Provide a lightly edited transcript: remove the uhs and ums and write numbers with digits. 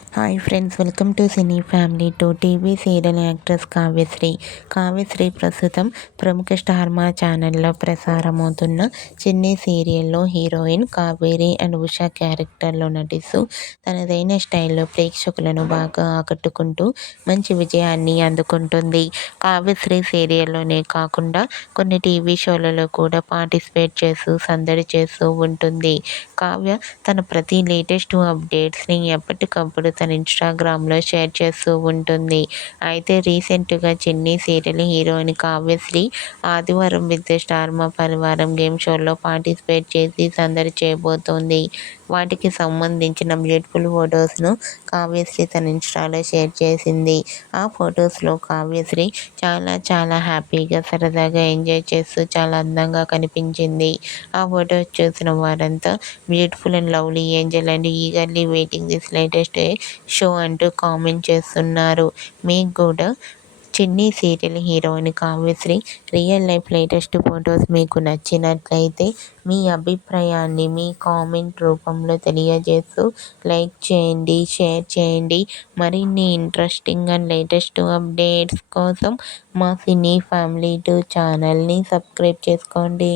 Hi friends, welcome to cine family to TV serial actress Kavyasri. Kavyasri ప్రస్తుతం ప్రముఖ star మా ఛానల్లో ప్రసారమవుతున్న చిన్ని సీరియల్లో హీరోయిన్ కావేరి అండ్ ఉషా క్యారెక్టర్లో నటిస్తూ తనదైన స్టైల్లో ప్రేక్షకులను బాగా ఆకట్టుకుంటూ మంచి విజయాన్ని అందుకుంటుంది. కావ్యశ్రీ సీరియల్లోనే కాకుండా కొన్ని టీవీ షోలలో కూడా పార్టిసిపేట్ చేస్తూ సందడి చేస్తూ ఉంటుంది. కావ్య తన ప్రతి లేటెస్ట్ అప్డేట్స్ని ఎప్పటికప్పుడు తన ఇన్స్టాగ్రామ్లో షేర్ చేస్తూ ఉంటుంది. అయితే రీసెంట్గా చిన్ని సీరియల్ హీరోయిన్ కావ్యశ్రీ ఆదివారం విత్ స్టార్ మా పరివారం గేమ్ షోలో పార్టిసిపేట్ చేసి సందడి చేయబోతోంది. వాటికి సంబంధించిన బ్యూటిఫుల్ ఫొటోస్ను కావ్యశ్రీ తన ఇన్స్టాలో షేర్ చేసింది. ఆ ఫొటోస్లో కావ్యశ్రీ చాలా హ్యాపీగా సరదాగా ఎంజాయ్ చేస్తూ చాలా అందంగా కనిపించింది. ఆ ఫొటోస్ చూసిన వారంతా beautiful and lovely Angel and eagerly waiting this latest show అంటూ కామెంట్ చేస్తున్నారు. మీకు కూడా చిన్ని serial heroine Kavyasri real life latest photos మీకు నచ్చినట్లయితే మీ అభిప్రాయాన్ని మీ కామెంట్ రూపంలో తెలియజేస్తూ లైక్ చేయండి, షేర్ చేయండి. మరిన్ని ఇంట్రెస్టింగ్ అండ్ లేటెస్ట్ అప్డేట్స్ కోసం మా సినీ ఫ్యామిలీ 2 ఛానల్ని సబ్స్క్రైబ్ చేసుకోండి.